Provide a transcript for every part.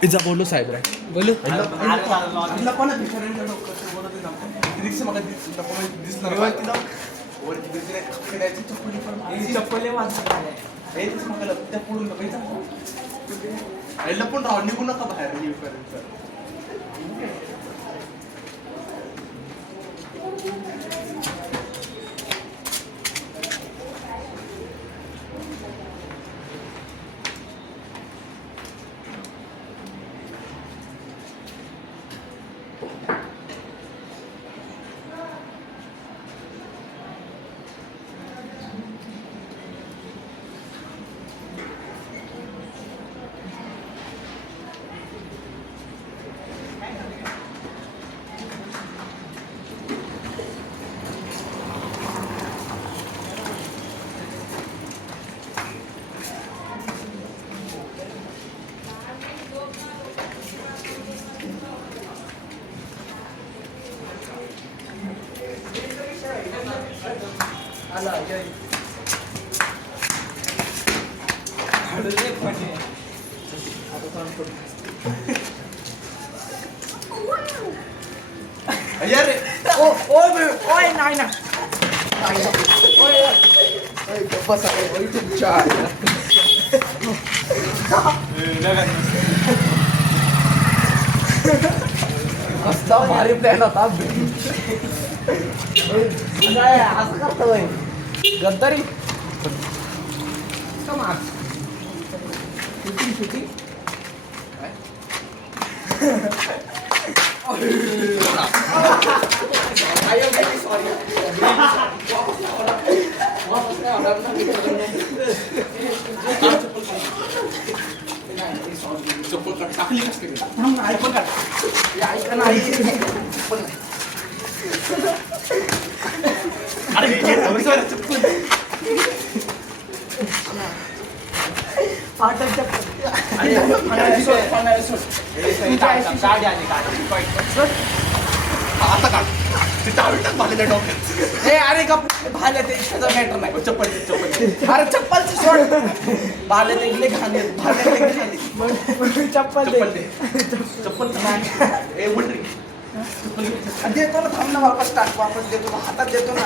इजा बोलो साहेब रे बोलू तिला कोणा भिकाऱ्यांच्या डोक्यात बोलत आहे रिक्षा मग दिसणार तिला वरती बिजरे खेळायची चप्पली पण चप्पल हे तेच मग त्या पुढून बघायचं लपून राहा निघू नका बाहेर येऊपर्यंत ओय नाही ना कसला भारी प्लॅन होता असं करतोय गद्दारी शूटिंग चप्पल टाकली कसं आता काढ ते टावेल टाक भालेल्या डोक्यात अरे गप भाले ते मॅटर नाही चप्पल अरे चप्पलची सोड भाले ते इकडे घाले भाले ते घाले चप्पल दे चप्पल ए उलटी देतो ना थांब ना वापस टाक वापस देतो ना हातात देतो ना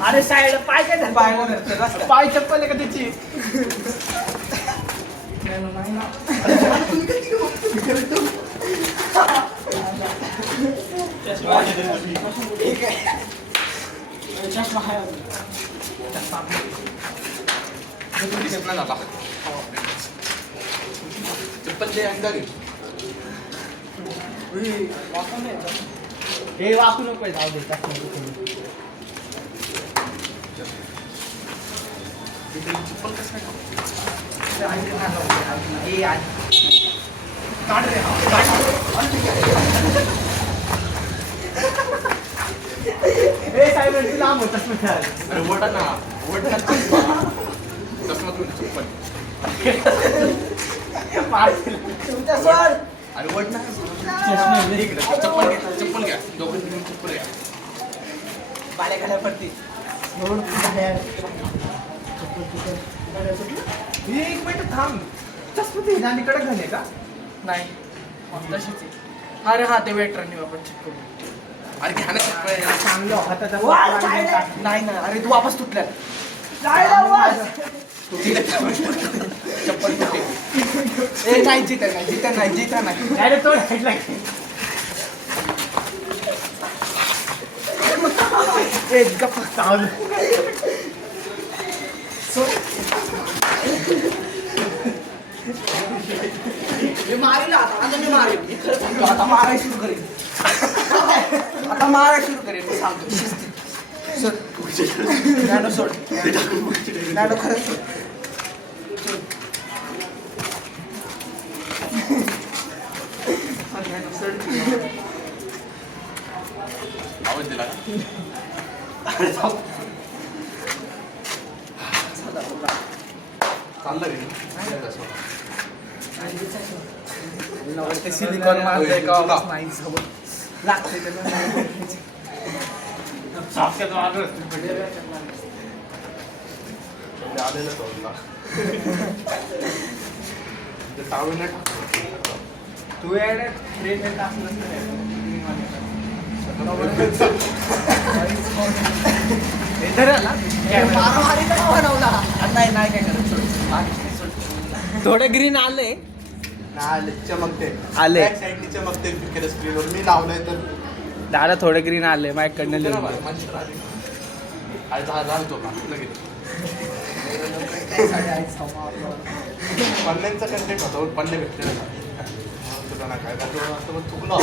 अरे साईड पाय काय पाय चप्पल आहे का त्याची चप्पल दे अंदर हे वापरू नको जाऊ दे चप्पल कसं काढ रे साहेब लांब होत अरे वडा ना वडा चष्मा तू चप्पल तुमच्या सर अरे वड ना चप्पल घ्या दोघं मिळून चप्पल घ्या बाल्या घाल्या पडती एक मिनिट थांब चष्मा ते कडक झाले का नाही तशीच अरे हा ते वेटरनी आपण चेक करू अरे घ्या ना चप्पल चांगलं हाताचा नाही ना अरे तू वापस तुटल्या चप्पल नाही जिता नाही तो मारेल आता मारायला सुरू करेल मी सांगतो सोड सोड खरंच सोड आवाज दिला चाललं ते सिलिकॉन मारतंय का नाही सोबत लागते त्याला आलेलं तोडला टावेल तू यायला ट्रेन टाकलं नाही नाही काय करत थोडं ग्रीन आलंय चमकते आले. साईडनी चमकते पिक्चर स्क्रीनवर मी लावलंय तर दादा थोडं ग्रीन आलंय माझ्याकडनं लिहून राहतो का लगेच पन्न्यांचा कंटेंट होता पन्ने भेटले तुला ना काय चुकलं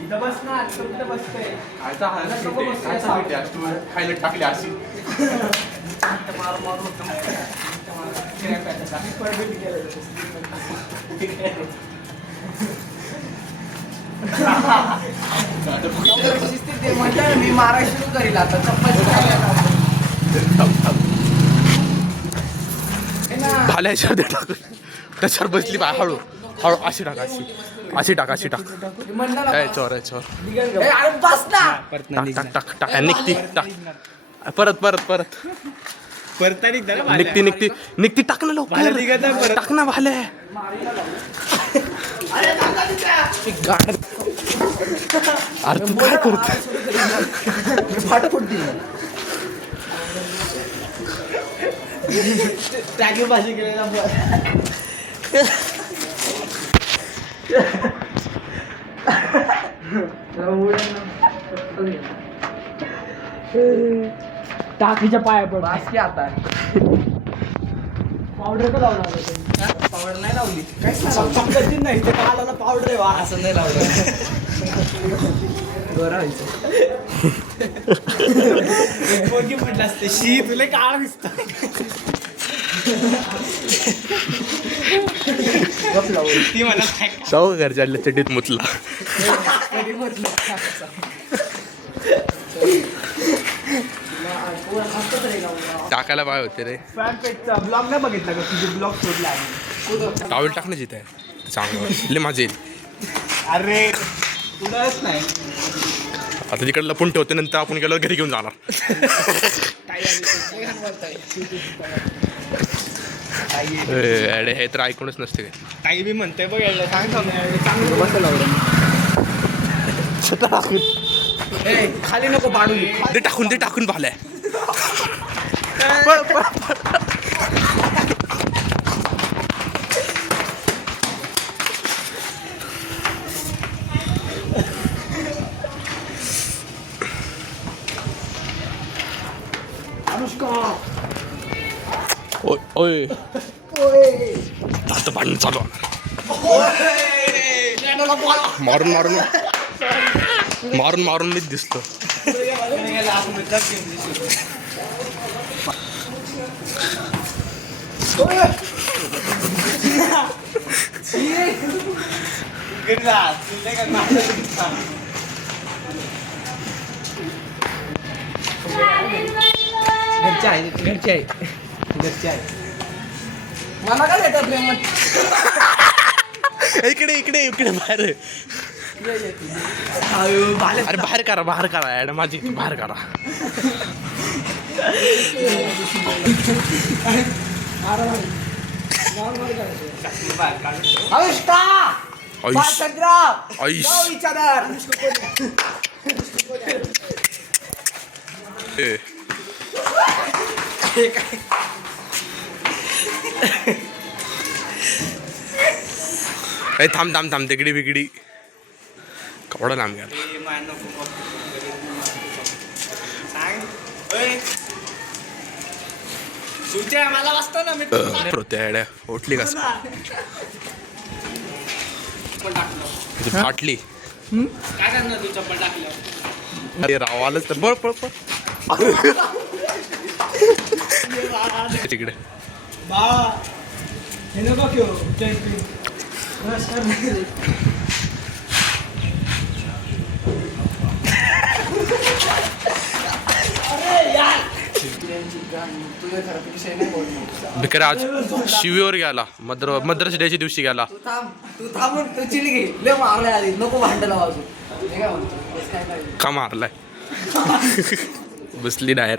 इथं बस ना कुठं बसतंय खायला टाकली अशी मी मारायला सुरू करील आता चप्पल भाल्याच्या टाकून त्याच्यावर बसली बा हळू हळू अशी टाक अशी टाक काय चोर आहे चोर बस ना टाक टाक टाक निघती टाक परत निघती टाक ना लवकर टाक ना भाले अरे तू काय करतो टाकी भाजी केलेला टाकीच्या पाया पड की आता पावडर का लावणार पावडर नाही लावली काय नाही ते कालाला पावडर आहे वा असं नाही लावलं बरं पोरगी म्हटलं असते शी तुला काळ दिसत ती मला जाऊ घरच्या चड्डीत मुतला टाकायला पाय होते रे ब्लॉग नाही बघितला का तुझे ब्लॉग सोडला टावेल टाकण्याची आहे चांगलं ले माझे अरे तुलाच नाही आता तिकडे लपून ठेवते नंतर आपण गेलो घरी घेऊन जाणार अरे हे तर ऐकूनच नसते काय काही बी म्हणते बघ सांग चांगलं बस लावलं खाली नको पाडू ते टाकून पाहिलंय ओय आता भांडण चालू मारून मीच दिसतो घरचे आहे मला काय येतात प्रेमात इकडे बाहेर अरे बाहेर करा ऍड माझी बाहेर करा थांब तिकडी बिकडी कपडा लांब घ्या मला वाचतो ना मी त्या उठली कस फाटली काय करणार तू चप्पल टाकल्यावर अरे राव आलंच तर बळ पळ पळ तिकडे बाळा हे नको घेऊ तुझ्या घरात विषय नाही बोलतो. भिकार आज शिवीवर गेला मद्रास डेच्या दिवशी गेला तू थांबून तू चिली घे लय मारलाय आधी नको भांडायला वाजू हे काय म्हणतो? का मारलाय बसली बाहेर